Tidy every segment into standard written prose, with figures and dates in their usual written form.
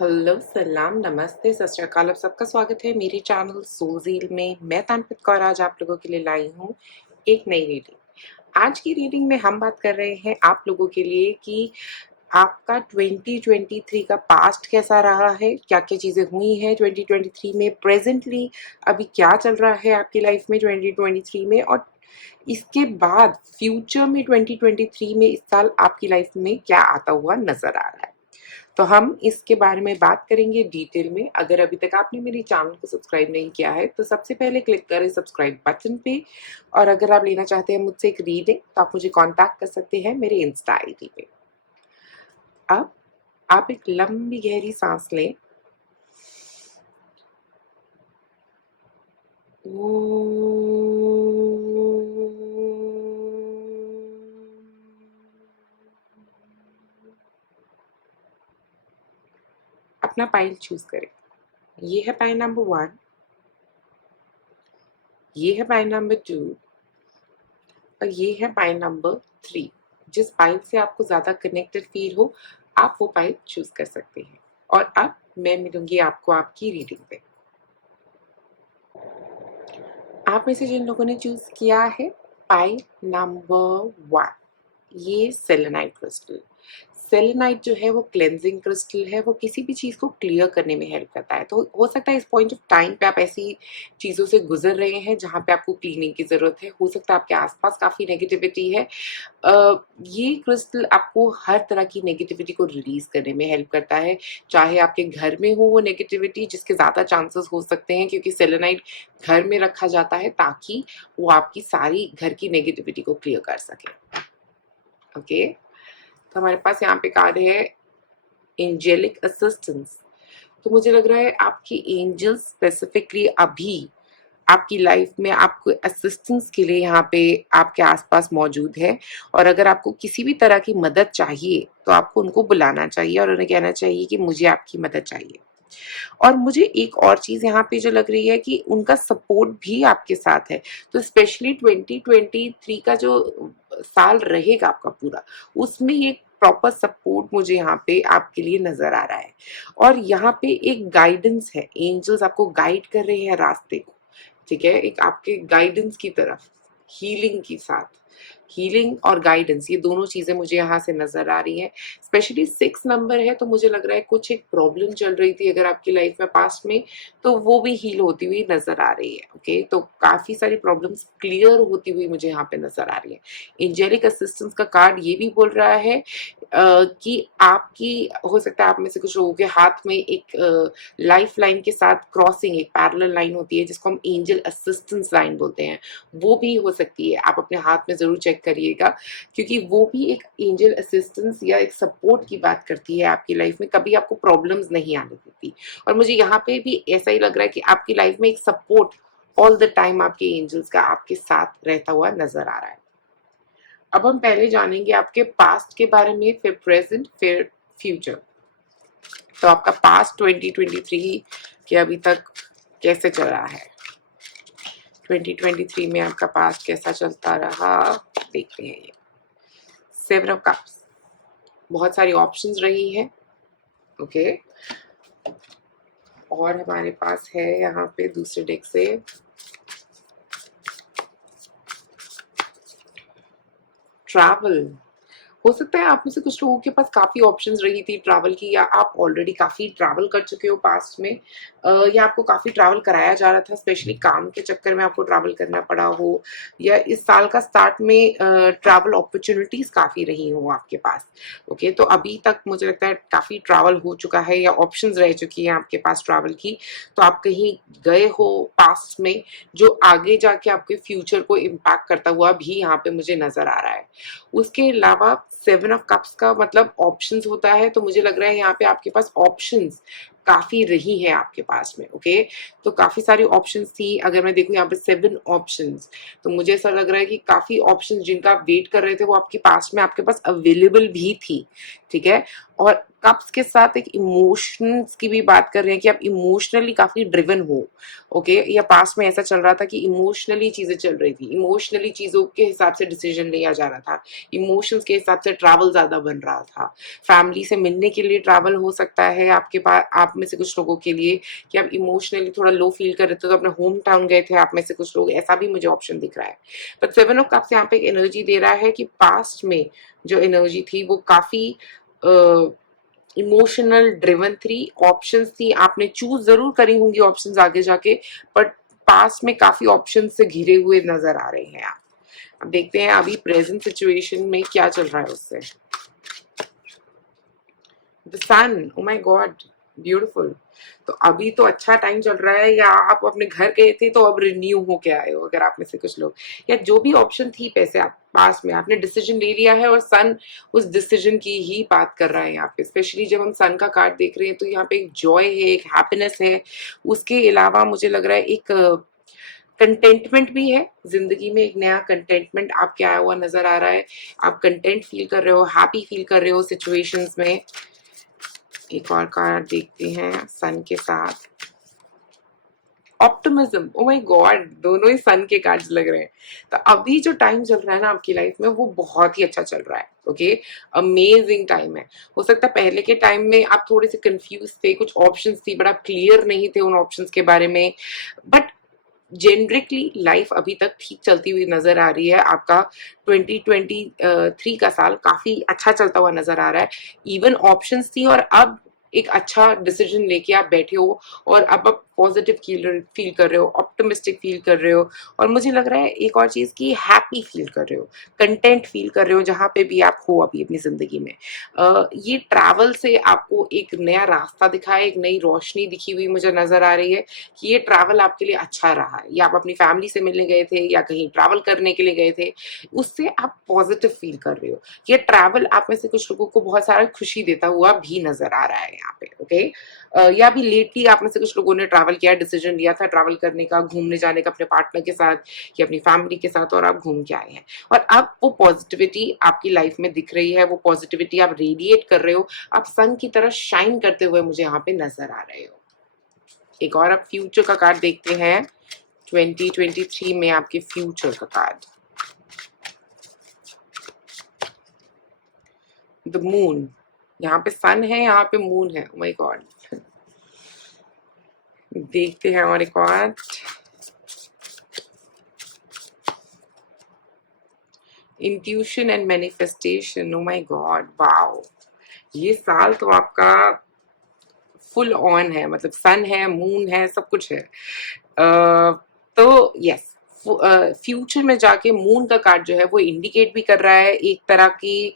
Hello, सलाम, नमस्ते, सत श्री अकाल। आप सबका स्वागत है मेरे चैनल सोलज़ील में। मैं तानप्रीत कौर आज आप लोगों के लिए लाई हूँ एक नई रीडिंग। आज की रीडिंग में हम बात कर रहे हैं आप लोगों के लिए कि आपका 2023 का पास्ट कैसा रहा है, क्या-क्या चीज़ें हुई हैं 2023 में, प्रेज़ेंटली अभी क्या चल रहा है आपकी लाइफ़ में 2023 में, और इसके बाद फ्यूचर में 2023 में इस साल आपकी लाइफ़ में क्या आता हुआ नज़र आ रहा है। तो हम इसके बारे में बात करेंगे डिटेल में। अगर अभी तक आपने मेरे चैनल को सब्सक्राइब नहीं किया है तो सबसे पहले क्लिक करें सब्सक्राइब बटन पे, और अगर आप लेना चाहते हैं मुझसे एक रीडिंग तो आप मुझे कांटेक्ट कर सकते हैं मेरे इंस्टा आईडी पे। अब आप एक लंबी गहरी सांस लें। अपना पाइल चूज करें। ये है पाइल नंबर 1, ये है पाइल नंबर 2 और ये है पाइल नंबर 3। जिस पाइल से आपको ज़्यादा कनेक्टेड फील हो आप वो पाइल चूज कर सकते हैं। और अब मैं मिलूंगी आपको आपकी रीडिंग पे। आप में से जिन लोगों ने चूज किया है पाइल नंबर 1, ये सेलेनाइट क्रिस्टल। सेलेनाइट जो है वो क्लेंजिंग क्रिस्टल है, वो किसी भी चीज़ को क्लियर करने में हेल्प करता है। तो हो सकता है इस पॉइंट ऑफ टाइम पे आप ऐसी चीज़ों से गुजर रहे हैं जहाँ पे आपको क्लीनिंग की ज़रूरत है। हो सकता है आपके आसपास काफ़ी नेगेटिविटी है। ये क्रिस्टल आपको हर तरह की नेगेटिविटी को रिलीज़ करने में हेल्प करता है। चाहे आपके घर में हो वो नेगेटिविटी, जिसके ज़्यादा चांसेस हो सकते हैं क्योंकि सेलेनाइट घर में रखा जाता है ताकि वो आपकी सारी घर की नेगेटिविटी को क्लियर कर सके। ओके, तो हमारे पास यहाँ पे कार्ड है एंजेलिक असिस्टेंस। तो मुझे लग रहा है आपकी एंजल्स स्पेसिफिकली अभी आपकी लाइफ में आपको असिस्टेंस के लिए यहाँ पे आपके आसपास मौजूद है। और अगर आपको किसी भी तरह की मदद चाहिए तो आपको उनको बुलाना चाहिए और उन्हें कहना चाहिए कि मुझे आपकी मदद चाहिए। और मुझे एक और चीज़ यहाँ पे जो लग रही है कि उनका सपोर्ट भी आपके साथ है। तो स्पेशली 2023 का जो साल रहेगा आपका पूरा, उसमें एक प्रॉपर सपोर्ट मुझे यहाँ पे आपके लिए नज़र आ रहा है। और यहाँ पे एक गाइडेंस है, एंजल्स आपको गाइड कर रहे हैं रास्ते को, ठीक है? एक आपके गाइडेंस की तरफ, हीलिंग के साथ। हीलिंग और गाइडेंस ये दोनों चीज़ें मुझे यहाँ से नज़र आ रही हैं। स्पेशली 6 नंबर है तो मुझे लग रहा है कुछ एक प्रॉब्लम चल रही थी अगर आपकी लाइफ में पास्ट में, तो वो भी हील होती हुई नज़र आ रही है। ओके, तो काफ़ी सारी प्रॉब्लम्स क्लियर होती हुई मुझे यहाँ पे नज़र आ रही है। एंजेलिक असिस्टेंस का कार्ड ये भी बोल रहा है कि आपकी हो सकता है आप में से कुछ लोगों के हाथ में एक लाइफ लाइन के साथ क्रॉसिंग एक पैरेलल लाइन होती है जिसको हम एंजल असिस्टेंस लाइन बोलते हैं, वो भी हो सकती है। आप अपने हाथ में ज़रूर चेक करिएगा क्योंकि वो भी एक एंजल असिस्टेंस या एक सपोर्ट की बात करती है आपकी लाइफ में, कभी आपको प्रॉब्लम्स नहीं आने देती। और मुझे यहाँ पे भी ऐसा ही लग रहा है कि आपकी लाइफ में एक सपोर्ट ऑल द टाइम आपके एंजल्स का आपके साथ रहता हुआ नजर आ रहा है। अब हम पहले जानेंगे आपके पास्ट के बारे में, फिर प्रेजेंट, फिर फ्यूचर। तो आपका पास्ट 2023 के अभी तक कैसे चल रहा है, 2023 में आपका पास्ट कैसा चलता रहा, देखते हैं। ये 7 ऑफ कप्स, बहुत सारी ऑप्शंस रही है। ओके, और हमारे पास है यहाँ पे दूसरे डेक से ट्रैवल। हो सकता है आप में से कुछ लोगों के पास काफ़ी ऑप्शंस रही थी ट्रैवल की, या आप ऑलरेडी काफ़ी ट्रैवल कर चुके हो पास्ट में, या आपको काफ़ी ट्रैवल कराया जा रहा था, स्पेशली काम के चक्कर में आपको ट्रैवल करना पड़ा हो, या इस साल का स्टार्ट में ट्रैवल अपॉर्चुनिटीज़ काफ़ी रही हो आपके पास। ओके, तो अभी तक मुझे लगता है काफ़ी ट्रैवल हो चुका है या ऑप्शंस रह चुकी हैं आपके पास ट्रैवल की। तो आप कहीं गए हो पास्ट में जो आगे जाके आपके फ्यूचर को इम्पैक्ट करता हुआ भी यहाँ पे मुझे नज़र आ रहा है। उसके अलावा 7 ऑफ कप्स का मतलब ऑप्शंस होता है, तो मुझे लग रहा है यहाँ पे आपके पास ऑप्शंस काफी रही है आपके पास में। ओके, तो काफी सारी ऑप्शंस थी। अगर मैं देखूं यहाँ पे 7 ऑप्शंस, तो मुझे ऐसा लग रहा है कि काफी ऑप्शंस जिनका आप वेट कर रहे थे वो आपके पास में, आपके पास अवेलेबल भी थी। ठीक है, और कप्स के साथ एक इमोशंस की भी बात कर रहे हैं कि आप इमोशनली काफी ड्रिवन हो। ओके, या पास में ऐसा चल रहा था कि इमोशनली चीजें चल रही थी, इमोशनली चीजों के हिसाब से डिसीजन लिया जा रहा था, इमोशंस के हिसाब से ट्रैवल ज्यादा बन रहा था। फैमिली से मिलने के लिए ट्रैवल हो सकता है आपके पास, आप में से कुछ लोगों के लिए कि आप इमोशनली थोड़ा लो फील कर रहे थे तो अपने होम टाउन गए थे आप में से कुछ लोग, ऐसा भी मुझे ऑप्शन दिख रहा है। बट 7 ऑफ कप्स यहाँ पे एक एनर्जी दे रहा है कि पास्ट में जो एनर्जी थी वो काफी इमोशनल ड्रिवन थी। ऑप्शंस थी, आपने चूज जरूर करी होंगी ऑप्शंस आगे जाके, बट पास में काफी ऑप्शन से घिरे हुए नजर आ रहे हैं आप। अब देखते हैं अभी प्रेजेंट सिचुएशन में क्या चल रहा है उससे। The sun, oh my god, beautiful. तो अभी तो अच्छा टाइम चल रहा है, या आप अपने घर गए थे तो अब रिन्यू होके आए हो, अगर आप में से कुछ लोग, या जो भी ऑप्शन थी पैसे आप पास में, आपने डिसीजन ले लिया है और सन उस डिसीजन की ही बात कर रहा है यहाँ पे। स्पेशली जब हम सन का कार्ड देख रहे हैं तो यहाँ पे एक जॉय है, एक हैप्पीनेस है। उसके अलावा मुझे लग रहा है एक कंटेंटमेंट भी है जिंदगी में, एक नया कंटेंटमेंट आपके आया हुआ नजर आ रहा है। आप कंटेंट फील कर रहे हो, हैप्पी फील कर रहे हो सिचुएशंस में। एक और कार्ड देखते हैं सन के साथ, ऑप्टिमिज्म। ओ माय गॉड, दोनों ही सन के कार्ड्स लग रहे हैं। तो अभी जो टाइम चल रहा है ना आपकी लाइफ में वो बहुत ही अच्छा चल रहा है। ओके, अमेजिंग टाइम है। हो सकता है पहले के टाइम में आप थोड़े से कंफ्यूज थे, कुछ ऑप्शंस थी बट आप क्लियर नहीं थे उन ऑप्शंस के बारे में, बट जेनरिकली लाइफ अभी तक ठीक चलती हुई नजर आ रही है। आपका 2023 का साल काफी अच्छा चलता हुआ नजर आ रहा है। इवन ऑप्शंस थी और अब एक अच्छा डिसीजन लेके आप बैठे हो, और अब आप पॉजिटिव फील कर रहे हो, ऑप्टिमिस्टिक फील कर रहे हो, और मुझे लग रहा है एक और चीज की हैप्पी फील कर रहे हो, कंटेंट फील कर रहे हो जहां पे भी आप हो अभी अपनी जिंदगी में। ये ट्रैवल से आपको एक नया रास्ता दिखा है, एक नई रोशनी दिखी हुई मुझे नजर आ रही है कि ये ट्रैवल आपके लिए अच्छा रहा है, या आप अपनी फैमिली से मिलने गए थे या कहीं ट्रैवल करने के लिए गए थे, उससे आप पॉजिटिव फील कर रहे हो। ये ट्रैवल आप में से कुछ लोगों को बहुत सारा खुशी देता हुआ भी नजर आ रहा है यहाँ पे। ओके, या भी लेटली आप में से कुछ लोगों ने ट्रैवल किया, डिसीजन लिया था ट्रैवल करने का, घूमने जाने का अपने पार्टनर के साथ या अपनी फैमिली के साथ, और आप घूम के आए हैं, और अब वो पॉजिटिविटी आपकी लाइफ में दिख रही है, वो पॉजिटिविटी आप रेडिएट कर रहे हो, आप सन की तरह शाइन करते हुए मुझे यहाँ पे नजर आ रहे हो। एक और आप फ्यूचर का कार्ड देखते हैं, 2023 में आपके फ्यूचर का कार्ड, द मून। यहाँ पे सन है, यहाँ पे मून है। ओह माय गॉड, देखते हैं और एक और, intuition and manifestation. O my God, wow, ये साल तो आपका फुल ऑन है, मतलब सन है, मून है, सब कुछ है। तो यस, फ्यूचर में जाके मून का कार्ड जो है वो इंडिकेट भी कर रहा है एक तरह की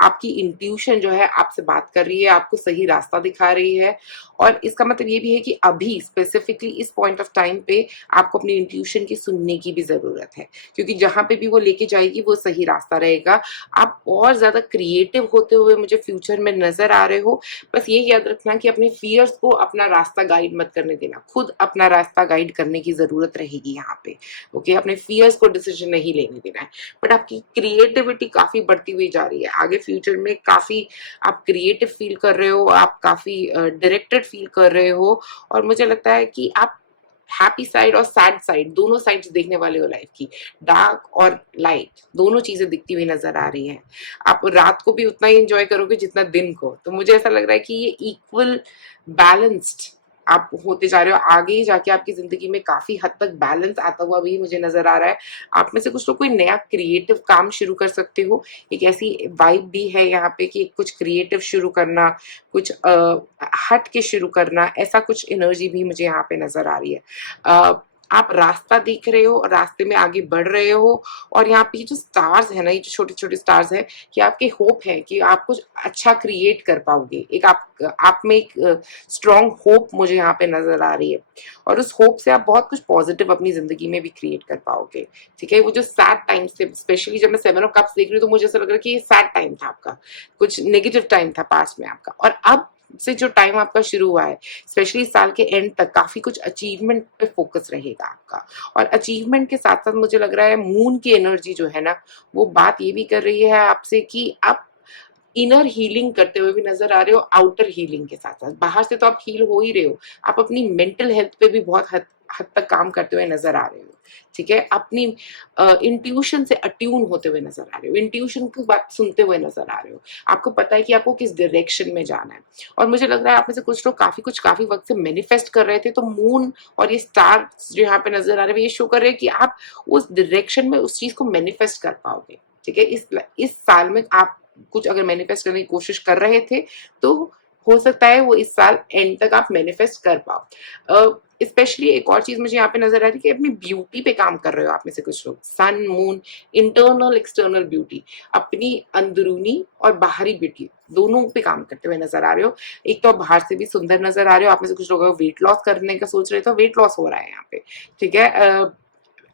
आपकी इंट्यूशन जो है आपसे बात कर रही है, आपको सही रास्ता दिखा रही है, और इसका मतलब ये भी है कि अभी स्पेसिफिकली इस पॉइंट ऑफ टाइम पे आपको अपनी इंट्यूशन की सुनने की भी जरूरत है, क्योंकि जहां पे भी वो लेके जाएगी वो सही रास्ता रहेगा। आप और ज्यादा क्रिएटिव होते हुए मुझे फ्यूचर में नजर आ रहे हो। बस ये याद रखना कि अपने फियर्स को अपना रास्ता गाइड मत करने देना, खुद अपना रास्ता गाइड करने की जरूरत रहेगी यहाँ पे। ओके, अपने फियर्स को डिसीजन नहीं लेने देना है, बट आपकी क्रिएटिविटी काफी बढ़ती हुई जा रही है आगे फ्यूचर में। काफी आप क्रिएटिव फील कर रहे हो, आप काफी डायरेक्टेड फील कर रहे हो, और मुझे लगता है कि आप हैप्पी साइड और सैड साइड दोनों साइड्स देखने वाले हो लाइफ की, डार्क और लाइट दोनों चीजें दिखती हुई नजर आ रही हैं। आप रात को भी उतना ही एंजॉय करोगे जितना दिन को, तो मुझे ऐसा लग रहा है कि ये इक्वल बैलेंस्ड आप होते जा रहे हो। आगे ही जाके आपकी जिंदगी में काफी हद तक बैलेंस आता हुआ भी मुझे नजर आ रहा है। आप में से कुछ लोग कोई नया क्रिएटिव काम शुरू कर सकते हो, एक ऐसी वाइब भी है यहाँ पे कि कुछ क्रिएटिव शुरू करना, कुछ हट के शुरू करना, ऐसा कुछ एनर्जी भी मुझे यहाँ पे नजर आ रही है। आप रास्ता देख रहे हो, रास्ते में आगे बढ़ रहे हो, और यहाँ पे जो स्टार्स है ना, ये जो छोटे छोटे स्टार्स हैं, कि आपके होप है कि आप कुछ अच्छा क्रिएट कर पाओगे। एक आप में एक स्ट्रॉन्ग होप मुझे यहाँ पे नजर आ रही है, और उस होप से आप बहुत कुछ पॉजिटिव अपनी जिंदगी में भी क्रिएट कर पाओगे। ठीक है, वो जो सैड टाइम थे, स्पेशली जब मैं 7 ऑफ कप्स देख रही हूँ तो मुझे ऐसा लग रहा है कि ये सैड टाइम था आपका, कुछ नेगेटिव टाइम था पास में आपका, और अब से जो टाइम आपका शुरू हुआ है, स्पेशली साल के एंड तक काफी कुछ अचीवमेंट पे फोकस रहेगा आपका। और अचीवमेंट के साथ साथ मुझे लग रहा है मून की एनर्जी जो है ना, वो बात ये भी कर रही है आपसे कि आप इनर हीलिंग करते हुए भी नजर आ रहे हो, आउटर हीलिंग के साथ साथ। बाहर से तो आप हील हो ही रहे हो, आप अपनी मेंटल हेल्थ पे भी बहुत हद तक काम करते हुए नजर आ रहे हो। ठीक है, अपनी इंट्यूशन से अट्यून होते हुए नजर आ रहे हो, इंट्यूशन की बात सुनते हुए नजर आ रहे हो। आपको पता है कि आपको किस डायरेक्शन में जाना है। और मुझे लग रहा है आप में से कुछ लोग काफी वक्त से मैनिफेस्ट कर रहे थे, तो मून और ये स्टार जो यहाँ पे नजर आ रहे हैं ये शो कर रहे हैं कि आप उस डायरेक्शन में उस चीज को मैनिफेस्ट कर पाओगे। ठीक है, इस साल में आप कुछ अगर मैनिफेस्ट करने की कोशिश कर रहे थे तो हो सकता है वो इस साल एंड तक आप मैनिफेस्ट कर पाओ। स्पेशली एक और चीज मुझे यहाँ पे नजर आ रही है कि अपनी ब्यूटी पे काम कर रहे हो आप में से कुछ लोग। Sun moon, internal external beauty, अपनी अंदरूनी और बाहरी ब्यूटी दोनों पे काम करते हुए नजर आ रहे हो। एक तो आप बाहर से भी सुंदर नजर आ रहे हो, आप में से कुछ लोग वेट लॉस करने का सोच रहे हो तो वेट लॉस हो रहा है यहाँ पे। ठीक है,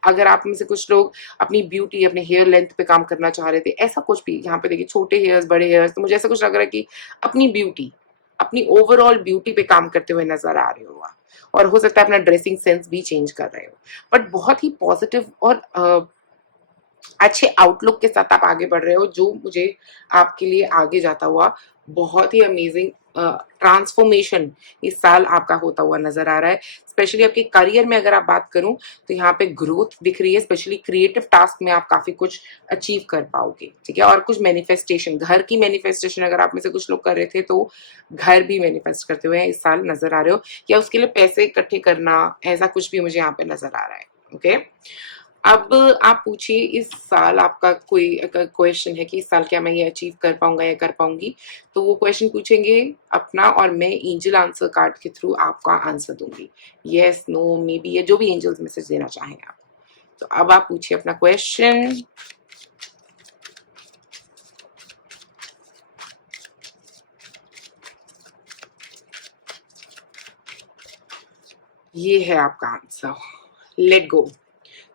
अगर आप में से कुछ लोग अपनी ब्यूटी, अपने हेयर लेंथ पे काम करना चाह रहे थे, ऐसा कुछ भी यहाँ पे देखिए, छोटे हेयर्स, बड़े हेयर्स, तो मुझे ऐसा कुछ लग रहा है कि अपनी ब्यूटी, अपनी ओवरऑल ब्यूटी पे काम करते हुए नजर आ रहे हो आप। और हो सकता है अपना ड्रेसिंग सेंस भी चेंज कर रहे हो, बट बहुत ही पॉजिटिव और अच्छे आउटलुक के साथ आप आगे बढ़ रहे हो, जो मुझे आपके लिए आगे जाता हुआ बहुत ही अमेजिंग ट्रांसफॉर्मेशन इस साल आपका होता हुआ नजर आ रहा है। स्पेशली आपके करियर में अगर आप बात करूं तो यहाँ पे ग्रोथ दिख रही है, स्पेशली क्रिएटिव टास्क में आप काफी कुछ अचीव कर पाओगे। ठीक है, और कुछ मैनिफेस्टेशन, घर की मैनिफेस्टेशन अगर आप में से कुछ लोग कर रहे थे तो घर भी मैनिफेस्ट करते हुए इस साल नजर आ रहे हो, या उसके लिए पैसे इकट्ठे करना, ऐसा कुछ भी मुझे यहाँ पे नजर आ रहा है। ओके, अब आप पूछिए इस साल आपका कोई अगर क्वेश्चन है कि इस साल क्या मैं ये अचीव कर पाऊंगा या कर पाऊंगी, तो वो क्वेश्चन पूछेंगे अपना, और मैं एंजल आंसर कार्ड के थ्रू आपका आंसर दूंगी, यस, नो, मे बी, या जो भी एंजल्स मैसेज देना चाहें आप। तो अब आप पूछिए अपना क्वेश्चन। ये है आपका आंसर, लेट गो।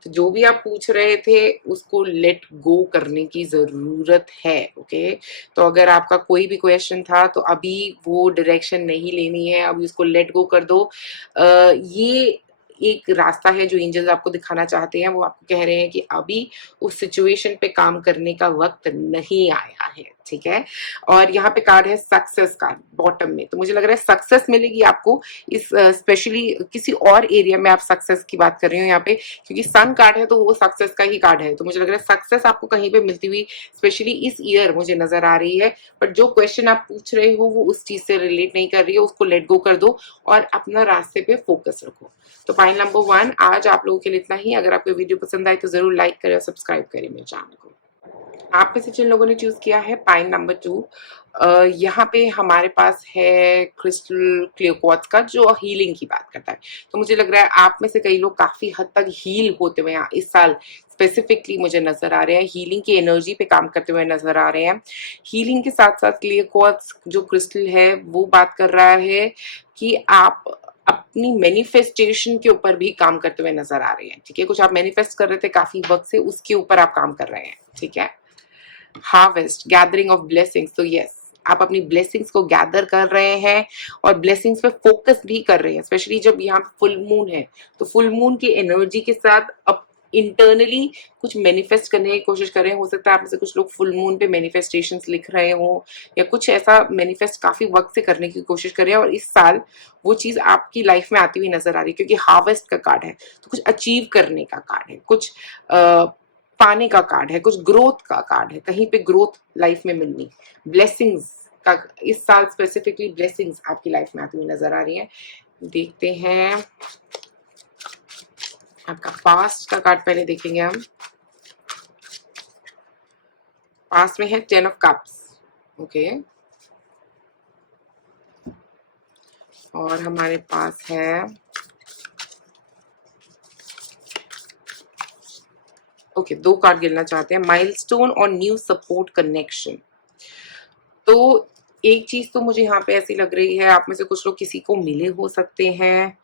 तो जो भी आप पूछ रहे थे उसको लेट गो करने की जरूरत है। ओके, तो अगर आपका कोई भी क्वेश्चन था तो अभी वो डायरेक्शन नहीं लेनी है, अभी उसको लेट गो कर दो। ये एक रास्ता है जो एंजल्स आपको दिखाना चाहते हैं, वो आपको कह रहे हैं कि अभी उस सिचुएशन पे काम करने का वक्त नहीं आया है। ठीक है, और यहाँ पे कार्ड है सक्सेस कार्ड बॉटम में, तो मुझे लग रहा है सक्सेस मिलेगी आपको इस स्पेशली किसी और एरिया में आप सक्सेस की बात कर रही हो यहाँ पे, क्योंकि सन कार्ड है तो वो सक्सेस का ही कार्ड है, तो मुझे लग रहा है सक्सेस आपको कहीं पे मिलती हुई स्पेशली इस ईयर मुझे नजर आ रही है। बट जो क्वेश्चन आप पूछ रहे हो वो उस चीज से रिलेट नहीं कर रही है, उसको लेट गो कर दो और अपना रास्ते पे फोकस रखो। तो पॉइंट नंबर 1 आज आप लोगों के लिए इतना ही। अगर आपको वीडियो पसंद आए तो जरूर लाइक करें और सब्सक्राइब करें मेरे चैनल को। आप में से जिन लोगों ने चूज किया है पॉइंट नंबर 2, यहाँ पे हमारे पास है क्रिस्टल क्लियर क्वार्ट्ज का जो हीलिंग की बात करता है। तो मुझे लग रहा है आप में से कई लोग काफी हद तक हील होते हुए यहाँ इस साल स्पेसिफिकली मुझे नजर आ रहे हैं, हीलिंग की एनर्जी पे काम करते हुए नजर आ रहे हैं। हीलिंग के साथ साथ क्लियर क्वार्ट्ज जो क्रिस्टल है वो बात कर रहा है कि आप अपनी मैनिफेस्टेशन के ऊपर भी काम करते हुए नजर आ रहे हैं। ठीक है, कुछ आप मैनिफेस्ट कर रहे थे काफी वक्त से, उसके ऊपर आप काम कर रहे हैं। ठीक है, हार्वेस्ट, गैदरिंग ऑफ ब्लेसिंग्स, तो यस आप अपनी ब्लेसिंग्स को गैदर कर रहे हैं और ब्लेसिंग्स पे फोकस भी कर रहे हैं। स्पेशली जब यहाँ फुल मून है तो फुल मून की एनर्जी के साथ अब इंटरनली कुछ मैनिफेस्ट करने की कोशिश कर रहे हैं। हो सकता है आप में से कुछ लोग फुल मून पे मैनिफेस्टेशंस लिख रहे हो या कुछ ऐसा मैनिफेस्ट काफी वक्त से करने की कोशिश कर रहे हैं, और इस साल वो चीज आपकी लाइफ में आती हुई नजर आ रही है, क्योंकि हार्वेस्ट का कार्ड है तो कुछ अचीव करने का कार्ड है, कुछ पाने का कार्ड है, कुछ ग्रोथ का कार्ड है, कहीं पे ग्रोथ लाइफ में मिलनी, ब्लेसिंग्स का इस साल स्पेसिफिकली ब्लेसिंग्स आपकी लाइफ में आती हुई नजर आ रही है। देखते हैं आपका पास्ट का कार्ड, पहले देखेंगे हम। पास्ट में है 10 ऑफ कप्स। ओके, और हमारे पास है ओके, दो कार्ड गिनना चाहते हैं, माइलस्टोन और न्यू सपोर्ट कनेक्शन। तो एक चीज तो मुझे यहाँ पे ऐसी लग रही है, आप में से कुछ लोग किसी को मिले हो सकते हैं,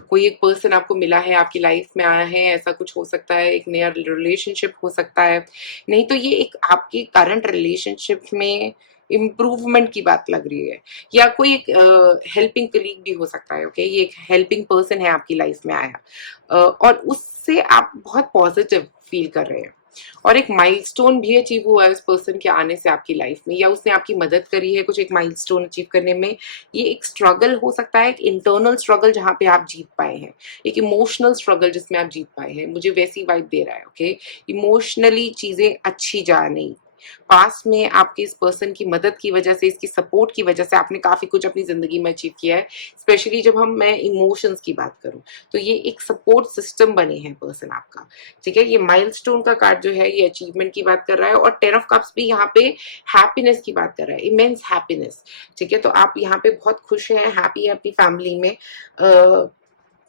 कोई एक पर्सन आपको मिला है, आपकी लाइफ में आया है, ऐसा कुछ हो सकता है, एक नया रिलेशनशिप हो सकता है, नहीं तो ये एक आपकी करंट रिलेशनशिप में इम्प्रूवमेंट की बात लग रही है, या कोई एक हेल्पिंग कलीग भी हो सकता है। ओके, ये एक हेल्पिंग पर्सन है आपकी लाइफ में आया, और उससे आप बहुत पॉजिटिव फील कर रहे हैं, और एक माइलस्टोन भी अचीव हुआ है उस पर्सन के आने से आपकी लाइफ में, या उसने आपकी मदद करी है कुछ एक माइलस्टोन अचीव करने में। ये एक स्ट्रगल हो सकता है, एक इंटरनल स्ट्रगल जहाँ पे आप जीत पाए हैं, एक इमोशनल स्ट्रगल जिसमें आप जीत पाए हैं, मुझे वैसी वाइब दे रहा है। ओके, इमोशनली चीजें अच्छी जा रही, पास्ट में आपके इस पर्सन की मदद की वजह से, इसकी सपोर्ट की वजह से आपने काफी कुछ अपनी जिंदगी में अचीव किया है। स्पेशली जब मैं इमोशंस की बात करूं, तो ये एक सपोर्ट सिस्टम बने हैं पर्सन आपका। ठीक है, ये माइलस्टोन का कार्ड जो है ये अचीवमेंट की बात कर रहा है, और 10 ऑफ कप्स भी यहाँ पे हैप्पीनेस की बात कर रहा है, इमेंस हैप्पीनेस। ठीक है, तो आप यहाँ पे बहुत खुश हैं, हैप्पी है अपनी फैमिली में,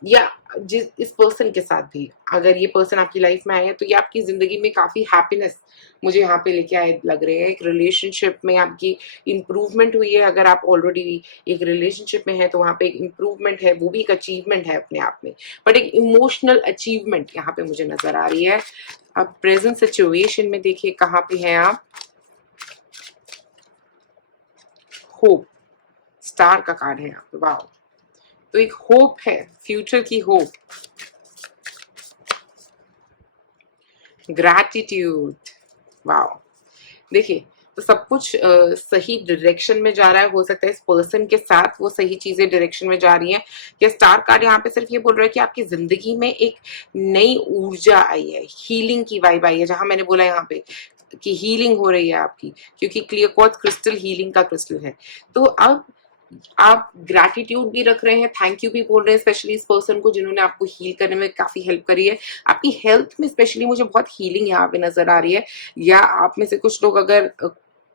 या जिस इस पर्सन के साथ भी, अगर ये पर्सन आपकी लाइफ में आए हैं तो ये आपकी जिंदगी में काफी हैप्पीनेस मुझे यहाँ पे लेके आए लग रहे हैं। एक रिलेशनशिप में आपकी इम्प्रूवमेंट हुई है, अगर आप ऑलरेडी एक रिलेशनशिप में है तो वहाँ पे एक इम्प्रूवमेंट है, वो भी एक अचीवमेंट है अपने आप में, बट एक इमोशनल अचीवमेंट यहाँ पे मुझे नजर आ रही है। अब प्रेजेंट सिचुएशन में देखिए कहाँ पे हैं आप। होप, स्टार का कार्ड है यहाँ पे, वाह, तो एक होप है, फ्यूचर की होप, ग्रैटिट्यूड, वाओ। देखिए, तो सब कुछ सही डायरेक्शन में जा रहा है, हो सकता है इस पर्सन के साथ वो सही चीजें डायरेक्शन में जा रही हैं। ये स्टार कार्ड यहाँ पे सिर्फ ये बोल रहा है कि आपकी जिंदगी में एक नई ऊर्जा आई है, हीलिंग की वाइब आई है, जहां मैंने बोला यहाँ पे कि हीलिंग हो रही है आपकी, क्योंकि क्लियर क्वार्ट्ज क्रिस्टल हीलिंग का क्रिस्टल है। तो अब आप ग्रैटिट्यूड भी रख रहे हैं, थैंक यू भी बोल रहे हैं, स्पेशली इस पर्सन को जिन्होंने आपको हील करने में काफी हेल्प करी है। आपकी हेल्थ में स्पेशली मुझे बहुत हीलिंग यहाँ पे नजर आ रही है, या आप में से कुछ लोग अगर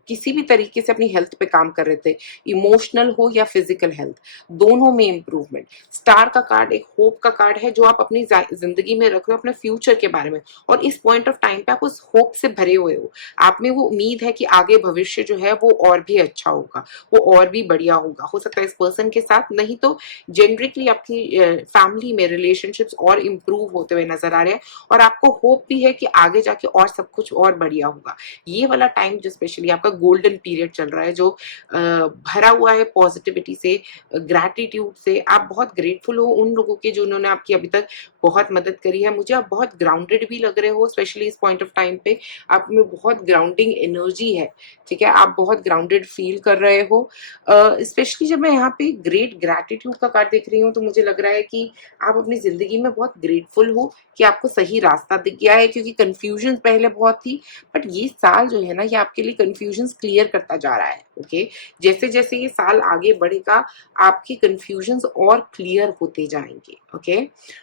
किसी भी तरीके से अपनी हेल्थ पे काम कर रहे थे, इमोशनल हो या फिजिकल हेल्थ, दोनों में इंप्रूवमेंट। स्टार का कार्ड एक होप का कार्ड है, जो आप अपनी जिंदगी में रख रहे हो अपने फ्यूचर के बारे में, और इस पॉइंट ऑफ टाइम पे आप उस होप से भरे हुए हो। आप में वो उम्मीद है कि आगे भविष्य जो है वो और भी अच्छा होगा, वो और भी बढ़िया होगा, हो सकता है इस पर्सन के साथ, नहीं तो जेनरिकली आपकी फैमिली में रिलेशनशिप्स और इम्प्रूव होते हुए नजर आ रहे हैं, और आपको होप भी है कि आगे जाके और सब कुछ और बढ़िया होगा। ये वाला टाइम जो स्पेशली आपका गोल्डन पीरियड चल रहा है, जो भरा हुआ है पॉजिटिविटी से, ग्रैटिट्यूड से, आप बहुत ग्रेटफुल हो उन लोगों के जिन्होंने आपकी अभी तक बहुत मदद करी है। मुझे आप बहुत ग्राउंडेड भी लग रहे हो, स्पेशली इस पॉइंट ऑफ टाइम पे आप में बहुत ग्राउंडिंग एनर्जी है। ठीक है, आप बहुत ग्राउंडेड फील कर रहे हो, स्पेशली जब मैं यहाँ पे ग्रेट ग्रैटिट्यूड का कार्ड देख रही हूँ, तो मुझे लग रहा है कि आप अपनी जिंदगी में बहुत ग्रेटफुल हो कि आपको सही रास्ता दिख गया है, क्योंकि कंफ्यूजन पहले बहुत थी, बट ये साल जो है ना ये आपके लिए कंफ्यूजन क्लियर करता जा रहा है। ओके, जैसे जैसे ये साल आगे बढ़ेगा आपके कंफ्यूजन और क्लियर होते जाएंगे। ओके,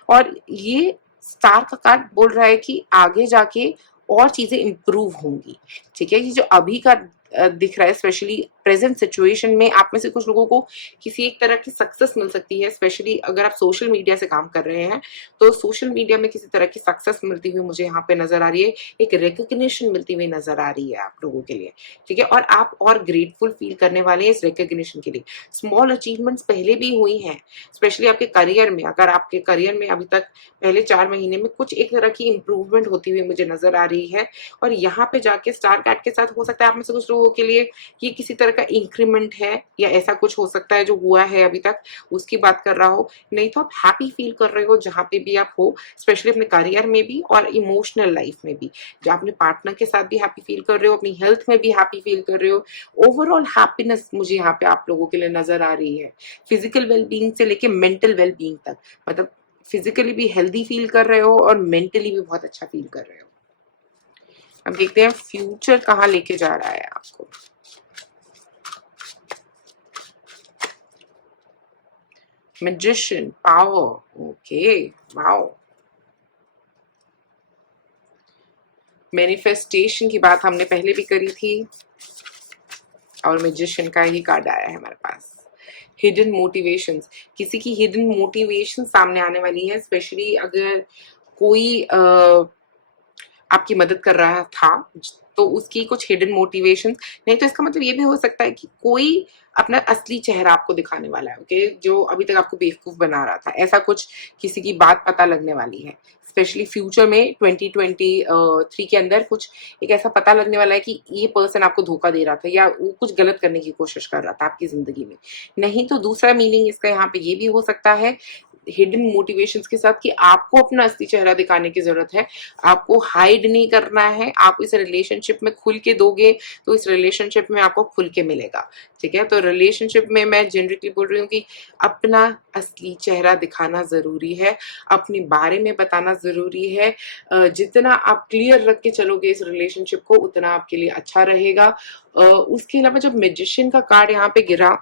और ये स्टार का कार्ड बोल रहा है कि आगे जाके और चीजें इंप्रूव होंगी। ठीक है, ये जो अभी का दिख रहा है, स्पेशली प्रेजेंट सिचुएशन में आप में से कुछ लोगों को किसी एक तरह की सक्सेस मिल सकती है, स्पेशली अगर आप सोशल मीडिया से काम कर रहे हैं तो सोशल मीडिया में किसी तरह की सक्सेस मिलती हुई मुझे यहाँ पे नजर आ रही है, एक रिकग्निशन मिलती हुई नजर आ रही है आप लोगों के लिए। ठीक है, और आप और ग्रेटफुल फील करने वाले हैं इस रिकग्निशन के लिए। स्मॉल अचीवमेंट्स पहले भी हुई हैं, स्पेशली आपके करियर में, अगर आपके करियर में अभी तक पहले 4 महीने में कुछ एक तरह की इंप्रूवमेंट होती हुई मुझे नजर आ रही है, और यहाँ पे जाके स्टार कार्ड के साथ हो सकता है आप में से कुछ लोगों के लिए ये किसी तरह का इंक्रीमेंट है, या ऐसा कुछ हो सकता है जो हुआ है अभी तक उसकी बात कर रहा हो, नहीं तो आप हैप्पी फील कर रहे हो जहां पे भी आप हो, स्पेशली अपने करियर में भी और इमोशनल लाइफ में भी, जो अपने पार्टनर के साथ भी हैप्पी फील कर रहे हो, अपनी हेल्थ में भी हैप्पी फील कर रहे हो। ओवरऑल हैप्पीनेस मुझे यहाँ पे आप लोगों के लिए नजर आ रही है, फिजिकल वेलबींग से लेके मेंटल वेलबींग तक, मतलब फिजिकली भी हेल्दी फील कर रहे हो और मेंटली भी बहुत अच्छा फील कर रहे हो। अब देखते हैं फ्यूचर कहाँ लेके जा रहा है आपको। Magician, power, okay, wow. Manifestation की बात हमने पहले भी करी थी, और मैजिशियन का ही कार्ड आया है हमारे पास। हिडन मोटिवेशंस, किसी की हिडन मोटिवेशन सामने आने वाली है, स्पेशली अगर कोई आपकी मदद कर रहा था, तो उसकी कुछ हिडन मोटिवेशन। नहीं तो इसका मतलब ये भी हो सकता है कि कोई अपना असली चेहरा आपको दिखाने वाला है, ओके, जो अभी तक आपको बेवकूफ बना रहा था, ऐसा कुछ किसी की बात पता लगने वाली है। स्पेशली फ्यूचर में 2023 के अंदर कुछ एक ऐसा पता लगने वाला है कि ये पर्सन आपको धोखा दे रहा था या वो कुछ गलत करने की कोशिश कर रहा था आपकी जिंदगी में। नहीं तो दूसरा मीनिंग इसका यहाँ पे ये भी हो सकता है हिडन मोटिवेशंस के साथ कि आपको अपना असली चेहरा दिखाने की जरूरत है, आपको हाइड नहीं करना है। आप इस रिलेशनशिप में खुल के दोगे तो इस रिलेशनशिप में आपको खुल के मिलेगा, ठीक है। तो रिलेशनशिप में मैं जनरली बोल रही हूँ कि अपना असली चेहरा दिखाना जरूरी है, अपने बारे में बताना जरूरी है। जितना आप क्लियर रख के चलोगे इस रिलेशनशिप को उतना आपके लिए अच्छा रहेगा। उसके अलावा जब मैजिशियन का कार्ड यहाँ पे गिरा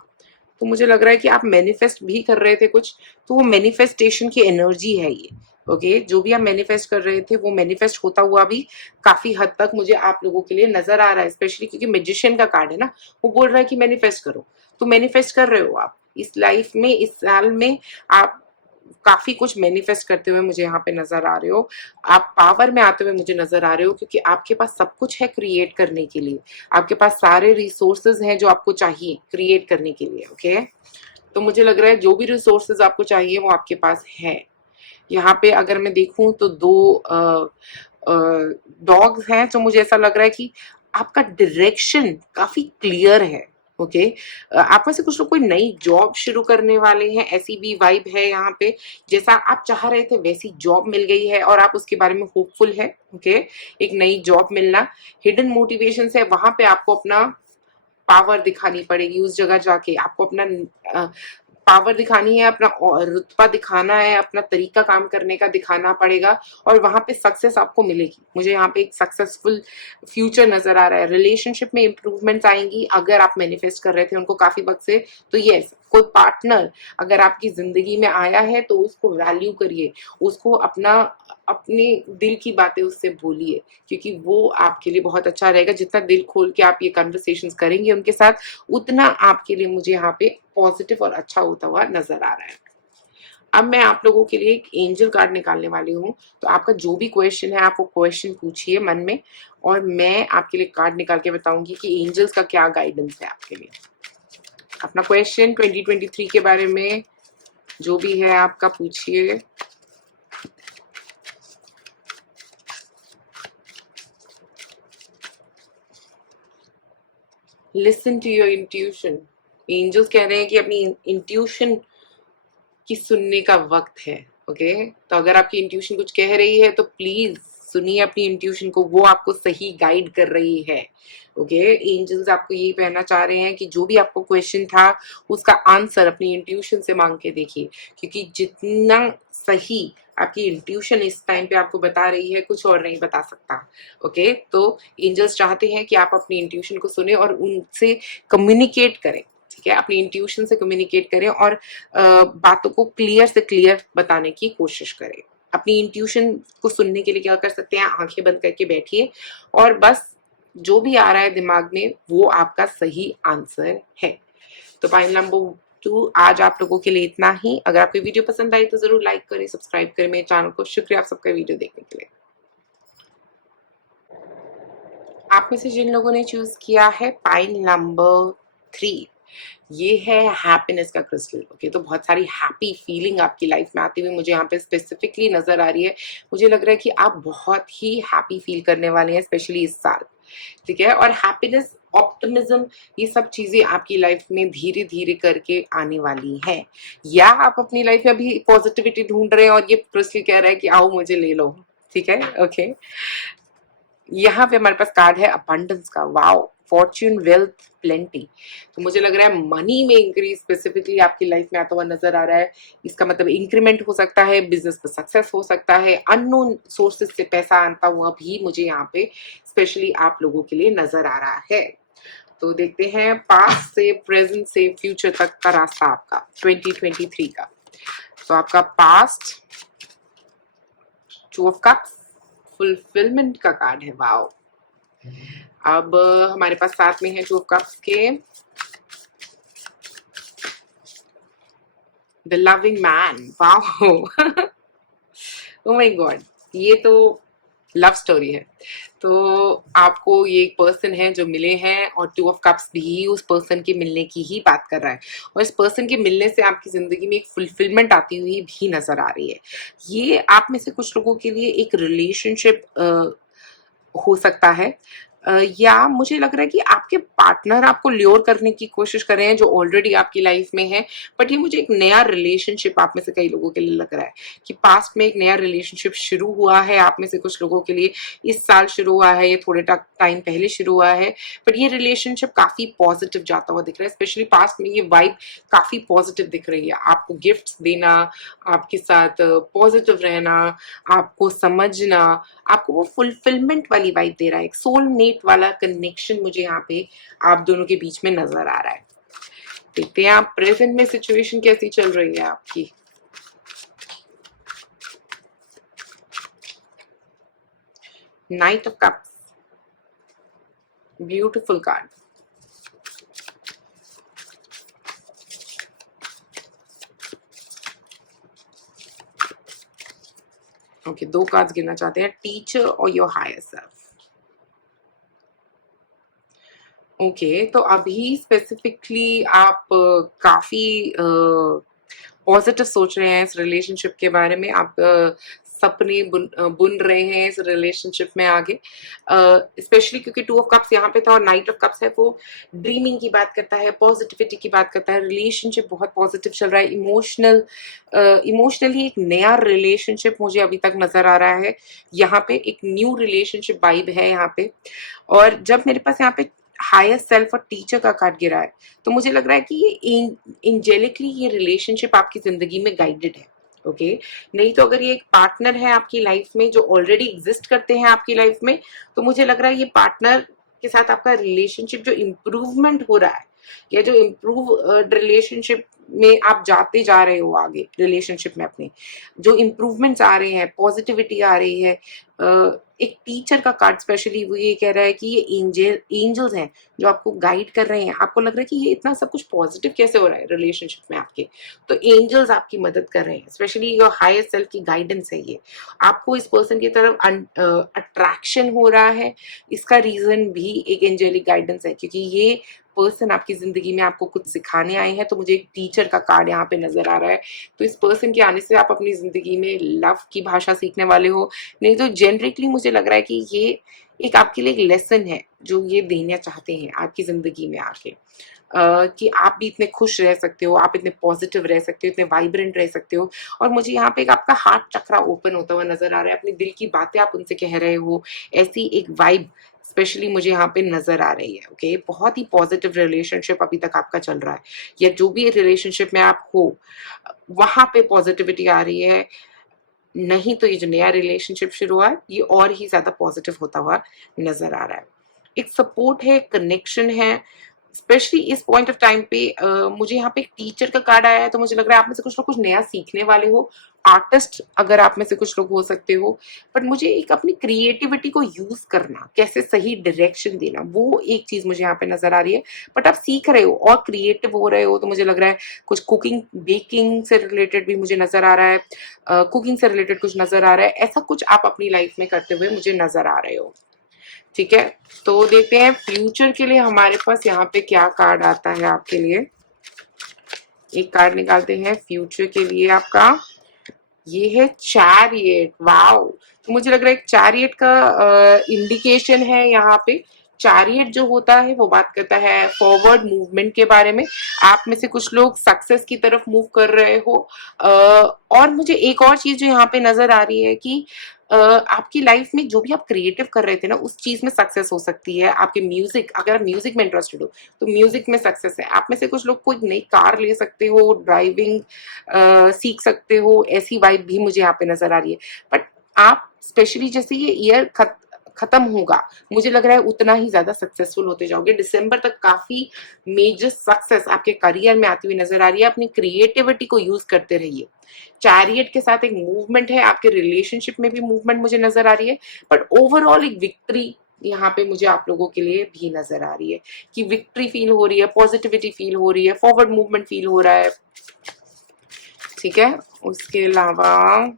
तो मुझे लग रहा है कि आप मैनिफेस्ट भी कर रहे थे कुछ, तो वो मैनिफेस्टेशन की एनर्जी है ये, ओके। जो भी आप मैनिफेस्ट कर रहे थे वो मैनिफेस्ट होता हुआ भी काफी हद तक मुझे आप लोगों के लिए नजर आ रहा है, स्पेशली क्योंकि मैजिशियन का कार्ड है ना, वो बोल रहा है कि मैनिफेस्ट करो। तो मैनिफेस्ट कर रहे हो आप इस लाइफ में, इस साल में आप काफी कुछ मैनिफेस्ट करते हुए मुझे यहाँ पे नजर आ रहे हो। आप पावर में आते हुए मुझे नजर आ रहे हो, क्योंकि आपके पास सब कुछ है क्रिएट करने के लिए, आपके पास सारे रिसोर्सेज हैं जो आपको चाहिए क्रिएट करने के लिए, ओके। तो मुझे लग रहा है जो भी रिसोर्सेज आपको चाहिए वो आपके पास है। यहाँ पे अगर मैं देखूं तो दो डॉग्स हैं, तो मुझे ऐसा लग रहा है कि आपका डायरेक्शन काफी क्लियर है, ओके। आप में से कुछ लोग कोई नई जॉब शुरू करने वाले हैं, ऐसी भी वाइब है यहाँ पे। जैसा आप चाह रहे थे वैसी जॉब मिल गई है और आप उसके बारे में होपफुल है, ओके। एक नई जॉब मिलना, हिडन मोटिवेशन है, वहां पे आपको अपना पावर दिखानी पड़ेगी। उस जगह जाके आपको अपना पावर दिखानी है, अपना रुतबा दिखाना है, अपना तरीका काम करने का दिखाना पड़ेगा और वहां पे सक्सेस आपको मिलेगी। मुझे यहाँ पे एक सक्सेसफुल फ्यूचर नजर आ रहा है। रिलेशनशिप में इंप्रूवमेंट्स आएंगी अगर आप मैनिफेस्ट कर रहे थे उनको काफी वक्त से, तो यस, कोई पार्टनर अगर आपकी जिंदगी में आया है तो उसको वैल्यू करिए, उसको अपने दिल की बातें उससे बोलिए, क्योंकि वो आपके लिए बहुत अच्छा रहेगा। जितना दिल खोल के आप ये कन्वर्सेशंस करेंगे उनके साथ, उतना आपके लिए मुझे यहाँ पे पॉजिटिव और अच्छा होता हुआ नजर आ रहा है। अब मैं आप लोगों के लिए एक एंजल कार्ड निकालने वाली हूँ, तो आपका जो भी क्वेश्चन है आप वो क्वेश्चन पूछिए मन में, और मैं आपके लिए कार्ड निकाल के बताऊंगी कि एंजल्स का क्या गाइडेंस है आपके लिए। अपना क्वेश्चन 2023 के बारे में जो भी है आपका पूछिए। Listen to your intuition. Angels कह रहे हैं कि अपनी इंट्यूशन की सुनने का वक्त है, ओके। तो अगर आपकी इंट्यूशन कुछ कह रही है तो प्लीज सुनिए अपनी इंट्यूशन को, वो आपको सही गाइड कर रही है, ओके। एंजल्स आपको यही कहना चाह रहे हैं कि जो भी आपको क्वेश्चन था उसका आंसर अपनी इंट्यूशन से मांग के देखिए, क्योंकि जितना सही आपकी इंट्यूशन इस टाइम पे आपको बता रही है कुछ और नहीं बता सकता, ओके। तो एंजल्स चाहते हैं कि आप अपनी इंट्यूशन को सुने और उनसे कम्युनिकेट करें, ठीक है। अपनी इंट्यूशन से कम्युनिकेट करें और बातों को क्लियर से क्लियर बताने की कोशिश करें। अपनी इंट्यूशन को सुनने के लिए क्या कर सकते हैं, आंखें बंद करके बैठिए और बस जो भी आ रहा है दिमाग में वो आपका सही आंसर है। तो पॉइंट नंबर 2 आज आप लोगों के लिए इतना ही। अगर आपको वीडियो पसंद आई तो जरूर लाइक करें, सब्सक्राइब करें मेरे चैनल को। शुक्रिया आप सबका वीडियो देखने के लिए। आप में से जिन लोगों ने चूज किया है पाइन नंबर 3, ये है हैप्पीनेस का क्रिस्टल, ओके। तो बहुत सारी हैप्पी फीलिंग आपकी लाइफ में आती हुई मुझे यहाँ पे स्पेसिफिकली नजर आ रही है। मुझे लग रहा है कि आप बहुत ही हैप्पी फील करने वाले हैं स्पेशली इस साल, ठीक है। और हैप्पीनेस, ऑप्टिमिज्म, ये सब चीजें आपकी लाइफ में धीरे धीरे करके आने वाली हैं, या आप अपनी लाइफ में अभी पॉजिटिविटी ढूंढ रहे हैं और ये क्रिस्टल कह रहा है कि आओ मुझे ले लो, ठीक है, ओके। यहाँ पे हमारे पास कार्ड है अबंडेंस का, वाओ, फॉर्च्यून, वेल्थ, प्लेंटी। तो मुझे लग रहा है मनी में इंक्रीज स्पेसिफिकली आपकी लाइफ में आता हुआ नजर आ रहा है। इसका मतलब इंक्रीमेंट हो सकता है, बिजनेस में सक्सेस हो सकता है, अननोन सोर्सेज से पैसा आता हुआ भी मुझे यहाँ पे स्पेशली आप लोगों के लिए नजर आ रहा है। तो देखते हैं पास्ट से प्रेजेंट से फ्यूचर तक का रास्ता आपका 2023 का। तो आपका past, two of cups, fulfilment का कार्ड है, वाओ। अब हमारे पास साथ में है टू ऑफ कप्स के the loving man, wow. O my God, ये तो लव स्टोरी है। तो आपको ये एक पर्सन है जो मिले हैं और टू ऑफ कप्स भी उस पर्सन के मिलने की ही बात कर रहा है, और इस पर्सन के मिलने से आपकी जिंदगी में एक फुलफिलमेंट आती हुई भी नजर आ रही है। ये आप में से कुछ लोगों के लिए एक रिलेशनशिप हो सकता है, या मुझे लग रहा है कि आपके पार्टनर आपको ल्योर करने की कोशिश कर रहे हैं जो ऑलरेडी आपकी लाइफ में है। बट ये मुझे एक नया रिलेशनशिप आप में से कई लोगों के लिए लग रहा है कि पास्ट में एक नया रिलेशनशिप शुरू हुआ है आप में से कुछ लोगों के लिए। इस साल शुरू हुआ है, ये थोड़े टाइम पहले शुरू हुआ है, बट ये रिलेशनशिप काफी पॉजिटिव जाता हुआ दिख रहा है। स्पेशली पास्ट में ये वाइब काफी पॉजिटिव दिख रही है, आपको गिफ्ट्स देना, आपके साथ पॉजिटिव रहना, आपको समझना, आपको वो फुलफिलमेंट वाली वाइब दे रहा है। एक सोलमेट वाला कनेक्शन मुझे यहाँ पे आप दोनों के बीच में नजर आ रहा है। देखते हैं आप प्रेजेंट में सिचुएशन कैसी चल रही है आपकी। Night of cups, beautiful card. Okay, दो कार्ड्स गिनना चाहते हैं, टीचर और योर हायर सेल्फ। ओके, तो अभी स्पेसिफिकली आप काफी पॉजिटिव सोच रहे हैं इस रिलेशनशिप के बारे में। आप सपने बुन रहे हैं इस रिलेशनशिप में आगे, स्पेशली क्योंकि टू ऑफ कप्स यहाँ पे था और नाइट ऑफ कप्स है, वो ड्रीमिंग की बात करता है, पॉजिटिविटी की बात करता है। रिलेशनशिप बहुत पॉजिटिव चल रहा है, इमोशनली एक नया रिलेशनशिप मुझे अभी तक नजर आ रहा है। यहाँ पे एक न्यू रिलेशनशिप वाइब है यहाँ पे। और जब मेरे पास यहाँ पे हायर सेल्फ और टीचर का कार्ड गिरा है, तो मुझे लग रहा है कि ये एंजेलिकली ये रिलेशनशिप आपकी जिंदगी में गाइडेड है। ओके, नहीं तो अगर ये एक पार्टनर है आपकी लाइफ में जो ऑलरेडी एग्जिस्ट करते हैं आपकी लाइफ में, तो मुझे लग रहा है ये पार्टनर के साथ आपका रिलेशनशिप जो इम्प्रूवमेंट हो रहा है, या जो इम्प्रूव रिलेशनशिप में आप जाते जा रहे हो आगे रिलेशनशिप में, अपने जो इम्प्रूवमेंट्स आ रहे हैं, पॉजिटिविटी आ रही है। एक टीचर का कार्ड स्पेशली वो ये कह रहा है कि ये एंजल्स हैं जो आपको गाइड कर रहे हैं। आपको लग रहा है कि ये इतना सब कुछ पॉजिटिव कैसे हो रहा है रिलेशनशिप में आपके, तो एंजल्स आपकी मदद कर रहे हैं, स्पेशली योर हायर सेल्फ की गाइडेंस है ये। आपको इस पर्सन की तरफ अट्रैक्शन हो रहा है, इसका रीजन भी एक एंजेलिक गाइडेंस है, क्योंकि ये पर्सन आपकी जिंदगी में आपको कुछ सिखाने आए हैं। तो मुझे एक टीचर का कार्ड यहाँ पे नजर आ रहा है। तो इस पर्सन के आने से आप अपनी जिंदगी में लव की भाषा सीखने वाले हो, नहीं तो जेनरिकली मुझे लग रहा है कि ये एक आपके लिए एक लेसन है जो ये देना चाहते हैं आपकी जिंदगी में आके, कि आप भी इतने खुश रह सकते हो, आप इतने पॉजिटिव रह सकते हो, इतने वाइब्रेंट रह सकते हो। और मुझे यहाँ पे एक आपका हार्ट चक्रा ओपन होता हुआ नजर आ रहा है, अपने दिल की बातें आप उनसे कह रहे हो, ऐसी एक वाइब स्पेशली मुझे यहाँ पे नजर आ रही है। ओके, बहुत ही पॉजिटिव रिलेशनशिप अभी तक आपका चल रहा है, या जो भी रिलेशनशिप में आप हो वहां पे पॉजिटिविटी आ रही है। नहीं तो ये जो नया रिलेशनशिप शुरू हुआ है ये और ही ज्यादा पॉजिटिव होता हुआ नजर आ रहा है। एक सपोर्ट है, कनेक्शन है, स्पेशली इस पॉइंट ऑफ टाइम पे। मुझे यहाँ पे एक टीचर का कार्ड आया है, तो मुझे लग रहा है आप में से कुछ लोग कुछ नया सीखने वाले हो, आर्टिस्ट अगर आप में से कुछ लोग हो सकते हो। बट मुझे एक अपनी क्रिएटिविटी को यूज करना, कैसे सही डायरेक्शन देना, वो एक चीज मुझे यहाँ पे नजर आ रही है। बट आप सीख रहे हो और क्रिएटिव हो रहे हो, तो मुझे लग रहा है कुछ कुकिंग बेकिंग से रिलेटेड भी मुझे नजर आ रहा है, कुकिंग से रिलेटेड कुछ नजर आ रहा है, ऐसा कुछ आप अपनी लाइफ में करते हुए मुझे नजर आ रहे हो। ठीक है, तो देखते हैं फ्यूचर के लिए हमारे पास यहाँ पे क्या कार्ड आता है आपके लिए। एक कार्ड निकालते हैं फ्यूचर के लिए आपका, ये है चैरियट। वाओ, तो मुझे लग रहा है एक चैरियट का इंडिकेशन है यहाँ पे। चैरियट जो होता है वो बात करता है फॉरवर्ड मूवमेंट के बारे में। आप में से कुछ लोग सक्सेस की तरफ मूव कर रहे हो। और मुझे एक और चीज जो यहाँ पे नजर आ रही है कि आपकी लाइफ में जो भी आप क्रिएटिव कर रहे थे ना, उस चीज में सक्सेस हो सकती है। आपके म्यूजिक, अगर आप म्यूजिक में इंटरेस्टेड हो तो म्यूजिक में सक्सेस है। आप में से कुछ लोग कोई नई कार ले सकते हो, ड्राइविंग सीख सकते हो, ऐसी वाइब भी मुझे यहाँ पे नजर आ रही है। बट आप स्पेशली जैसे ये ईयर खत्म होगा, मुझे लग रहा है उतना ही ज्यादा सक्सेसफुल होते जाओगे। दिसंबर तक काफी मेजर सक्सेस आपके करियर में आती हुई नजर आ रही है। अपनी क्रिएटिविटी को यूज करते रहिए। चैरियट के साथ एक मूवमेंट है, आपके रिलेशनशिप में भी मूवमेंट मुझे नजर आ रही है। बट ओवरऑल एक विक्ट्री यहाँ पे मुझे आप लोगों के लिए भी नजर आ रही है, कि विक्ट्री फील हो रही है, पॉजिटिविटी फील हो रही है, फॉरवर्ड मूवमेंट फील हो रहा है। ठीक है, उसके अलावा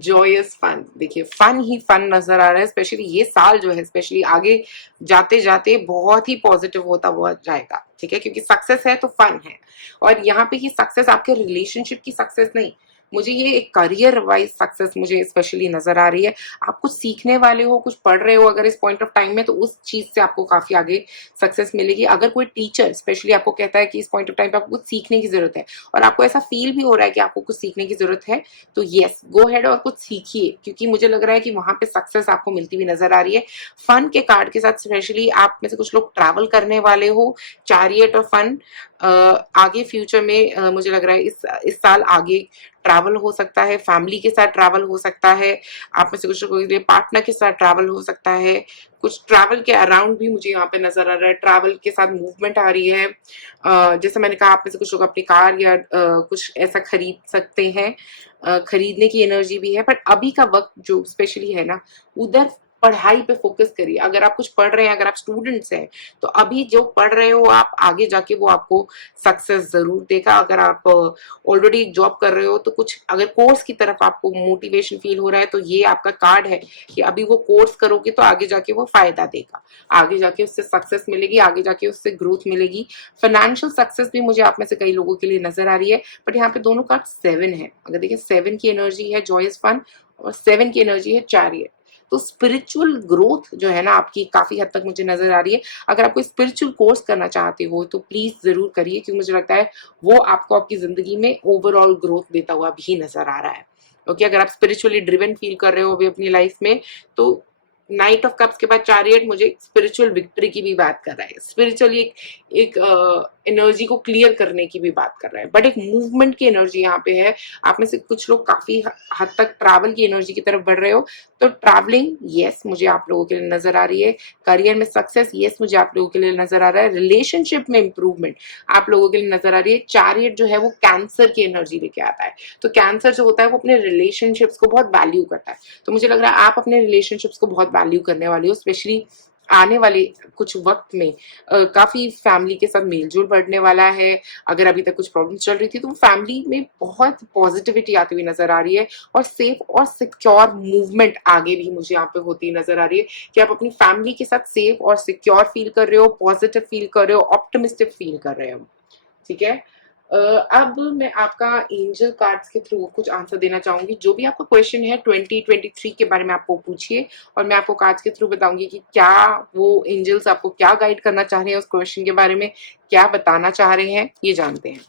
जॉयस फन, देखिए फन ही फन नजर आ रहा है, स्पेशली ये साल जो है, स्पेशली आगे जाते जाते बहुत ही पॉजिटिव होता हुआ जाएगा, ठीक है, क्योंकि सक्सेस है तो फन है। और यहाँ पे ही सक्सेस आपके रिलेशनशिप की सक्सेस नहीं, मुझे ये एक करियर वाइज सक्सेस मुझे स्पेशली नजर आ रही है। आप कुछ सीखने वाले हो, कुछ पढ़ रहे हो अगर इस पॉइंट ऑफ टाइम में, तो उस चीज से आपको काफी आगे सक्सेस मिलेगी। अगर कोई टीचर स्पेशली आपको कहता है कि इस पॉइंट ऑफ टाइम पे आपको कुछ सीखने की जरूरत है, और आपको ऐसा फील भी हो रहा है कि आपको कुछ सीखने की जरूरत है, तो यस गो हेड और कुछ सीखिए, क्योंकि मुझे लग रहा है कि वहां पे सक्सेस आपको मिलती हुई नजर आ रही है। फन के कार्ड के साथ स्पेशली आप में से कुछ लोग ट्रैवल करने वाले हो, चैरियट और फन, आगे फ्यूचर में मुझे लग रहा है इस साल आगे ट्रैवल हो सकता है, फैमिली के साथ ट्रैवल हो सकता है, आप में से कुछ लोगों के लिए पार्टनर के साथ ट्रैवल हो सकता है, कुछ ट्रैवल के अराउंड भी मुझे यहाँ पे नजर आ रहा है, ट्रैवल के साथ मूवमेंट आ रही है। जैसे मैंने कहा, आप में से कुछ लोग अपनी कार या कुछ ऐसा खरीद सकते हैं, खरीदने की एनर्जी भी है, बट अभी का वक्त जो स्पेशली है ना, उधर पढ़ाई पे फोकस करिए। अगर आप कुछ पढ़ रहे हैं, अगर आप स्टूडेंट्स हैं, तो अभी जो पढ़ रहे हो आप, आगे जाके वो आपको सक्सेस जरूर देगा। अगर आप ऑलरेडी जॉब कर रहे हो, तो कुछ अगर कोर्स की तरफ आपको मोटिवेशन फील हो रहा है, तो ये आपका कार्ड है कि अभी वो कोर्स करोगे तो आगे जाके वो फायदा देगा, आगे जाके उससे सक्सेस मिलेगी, आगे जाके उससे ग्रोथ मिलेगी। फाइनेंशियल सक्सेस भी मुझे आप में से कई लोगों के लिए नजर आ रही है, बट यहाँ पे दोनों कार्ड 7 है। अगर देखिए 7 की एनर्जी है जॉयस फन, और 7 की एनर्जी है चैरियट, तो स्पिरिचुअल ग्रोथ जो है ना आपकी काफी हद तक मुझे नजर आ रही है। अगर आप कोई स्पिरिचुअल कोर्स करना चाहते हो तो प्लीज जरूर करिए, क्योंकि मुझे लगता है वो आपको आपकी जिंदगी में ओवरऑल ग्रोथ देता हुआ भी नजर आ रहा है। ओके, अगर आप स्पिरिचुअली ड्रिवन फील कर रहे हो अभी अपनी लाइफ में, तो नाइट ऑफ कप्स के बाद चैरियट मुझे स्पिरिचुअल विक्ट्री की भी बात कर रहा है, स्पिरिचुअली एक एनर्जी को क्लियर करने की भी बात कर रहा है, बट एक मूवमेंट की एनर्जी यहाँ पे है। आप में से कुछ लोग काफी हद तक ट्रैवल की एनर्जी की तरफ बढ़ रहे हो, तो ट्रैवलिंग यस मुझे आप लोगों के लिए नजर आ रही है। करियर में सक्सेस यस मुझे आप लोगों के लिए नजर आ रहा है। रिलेशनशिप में इंप्रूवमेंट आप लोगों के लिए नजर आ रही है। चैरियट जो है वो कैंसर की एनर्जी लेके आता है, तो कैंसर जो होता है वो अपने रिलेशनशिप्स को बहुत वैल्यू करता है, तो मुझे लग रहा है आप अपने रिलेशनशिप्स को बहुत वैल्यू करने वाली हो, स्पेशली आने वाले कुछ वक्त में। काफी फैमिली के साथ मेलजोल बढ़ने वाला है। अगर अभी तक कुछ प्रॉब्लम चल रही थी, तो फैमिली में बहुत पॉजिटिविटी आती हुई नजर आ रही है, और सेफ और सिक्योर मूवमेंट आगे भी मुझे यहाँ पे होती नजर आ रही है, कि आप अपनी फैमिली के साथ सेफ और सिक्योर फील कर रहे हो, पॉजिटिव फील कर रहे हो, ऑप्टिमिस्टिक फील कर रहे हो, ठीक है। अब मैं आपका एंजल कार्ड्स के थ्रू कुछ आंसर देना चाहूंगी। जो भी आपका क्वेश्चन है 2023 के बारे में आपको पूछिए, और मैं आपको कार्ड्स के थ्रू बताऊंगी कि क्या वो एंजल्स आपको क्या गाइड करना चाह रहे हैं, उस क्वेश्चन के बारे में क्या बताना चाह रहे हैं, ये जानते हैं।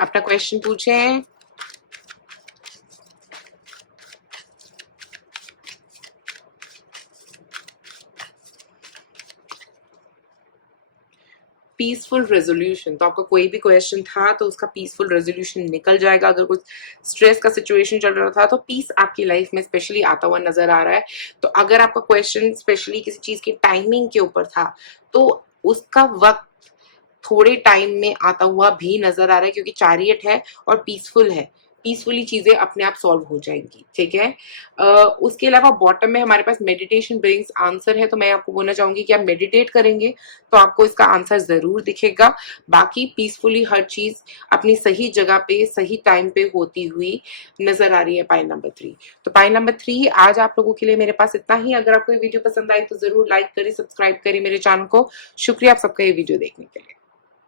अपना क्वेश्चन पूछें। पीसफुल रेजोल्यूशन, तो आपका कोई भी क्वेश्चन था तो उसका पीसफुल रेजोल्यूशन निकल जाएगा। अगर कुछ स्ट्रेस का सिचुएशन चल रहा था, तो पीस आपकी लाइफ में स्पेशली आता हुआ नजर आ रहा है। तो अगर आपका क्वेश्चन स्पेशली किसी चीज की टाइमिंग के ऊपर था, तो उसका वक्त थोड़े टाइम में आता हुआ भी नजर आ रहा है, क्योंकि चैरियट है और पीसफुल है, पीसफुली चीजें अपने आप सॉल्व हो जाएंगी, ठीक है। उसके अलावा बॉटम में हमारे पास मेडिटेशन ब्रिंग्स आंसर है, तो मैं आपको बोलना चाहूंगी कि आप मेडिटेट करेंगे तो आपको इसका आंसर जरूर दिखेगा। बाकी पीसफुली हर चीज अपनी सही जगह पे सही टाइम पे होती हुई नजर आ रही है। पाइल नंबर 3, तो पाइल नंबर 3 आज आप लोगों के लिए मेरे पास इतना ही। अगर आपको ये वीडियो पसंद आई तो जरूर लाइक करिए, सब्सक्राइब करिए मेरे चैनल को। शुक्रिया आप सबका ये वीडियो देखने के लिए।